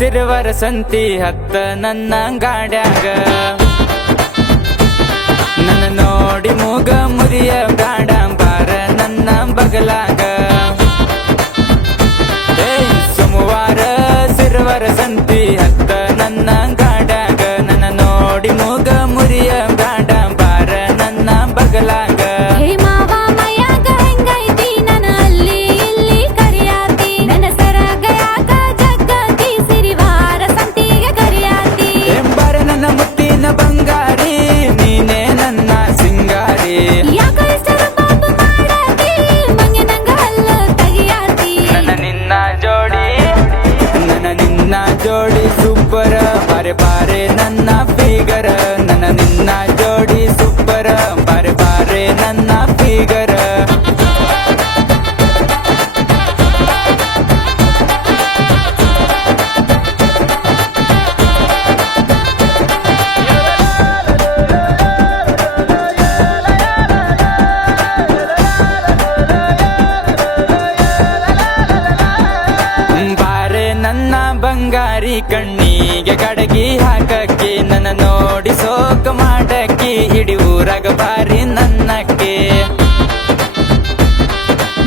ಸಿರುವರ ಸಂತಿ ಹತ್ತ ನನ್ನ ಗಾಡ್ಯಾಗ ನನ್ನ ನೋಡಿ ಮೂಗ ಮುರಿಯ ಗಾಡ ಬಾರ ನನ್ನ ಬಗಲಾಗ ಸೋಮವಾರ ಸಿರುವರ ಸಂತಿ ಹತ್ತ ನನ್ನ ಗಾಡ್ಯಾಗ ನನ್ನ ನೋಡಿ ಮೂಗ ಮುರಿಯ ಗಾಡ ಬಾರ ನನ್ನ ಬಗಲಾಗ ಬಂಗಾರಿ ನೀನೇ ನನ್ನ ಸಿಂಗಾರಿ ನನ್ನ ನಿನ್ನ ಜೋಡಿ ಸೂಪರ್ ಬಾರೆ ಬಾರೆ ನನ್ನ ಫಿಗರ್ ನನ್ನ ನಿನ್ನ ಜೋಡಿ ಸೂಪರ್ ಬಾರೆ ಬಾರೆ ನನ್ನ ಫಿಗರ್ ನನ್ನ ಬಂಗಾರಿ ಕಣ್ಣಿಗೆ ಕಡಗಿ ಹಾಕಕ್ಕೆ ನನ್ನ ನೋಡಿ ಸೋಕ ಮಾಡಕ್ಕೆ ಇಡೀ ಊರಾಗ ಬಾರಿ ನನ್ನಕ್ಕೆ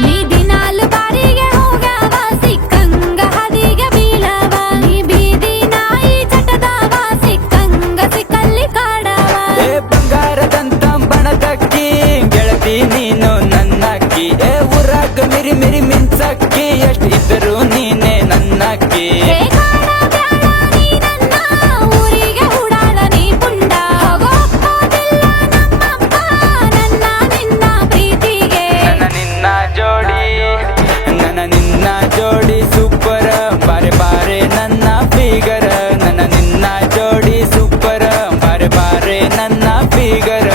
ನೀ ದಿನಾಲು ಬಾರಿಗೆ ಹೋಗವ ಸಿಕ್ಕಂಗ ಹದಿಗೆ ಬೀಳವ ನೀ ಬೀದಿ ನಾಯಿ ಚಟದವ ಸಿಕ್ಕಂಗ ಸಿಕ್ಕಲ್ಲಿ ಕಾಡವ ಬಂಗಾರದಂತ ಬಣದಕ್ಕಿ ಗೆಳತಿ ನೀನು ನನ್ನಕ್ಕಿ ಊರಾಗ ಮಿರಿ ಮಿರಿ ಮಿಂಚಕ್ಕಿ ಎಷ್ಟು ಇದ್ದರು ನೀನೆ ನನ್ನಕ್ಕಿ ಜೋಡಿ ಸೂಪರ್ ಬಾರೆ ಬಾರೆ ನನ್ನ ಫಿಗರ್ ನನ್ನ ನಿನ್ನ ಜೋಡಿ ಸೂಪರ್ ಬಾರೆ ಬಾರೆ ನನ್ನ ಫಿಗರ್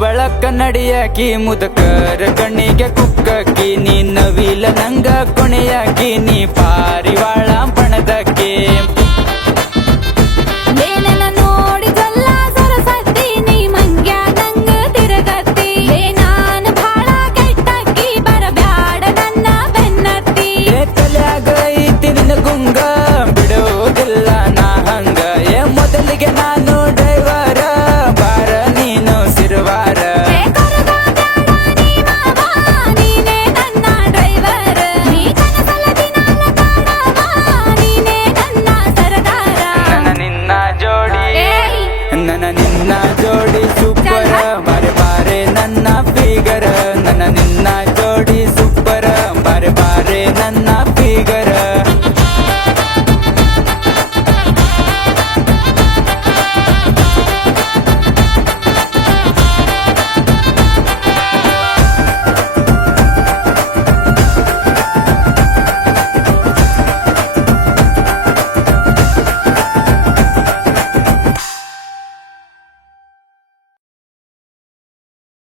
ಬಳಕ ನಡಿಯಾಕಿ ಮುದಕರ ಕಣ್ಣಿಗೆ ಕುಕ್ಕಕ್ಕಿ ನೀ ನವಿಲ ನಂಗ ಕೊನೆಯಾಕಿ ನೀ ಪಾರಿವಾಳ ಬಣದಕ್ಕಿ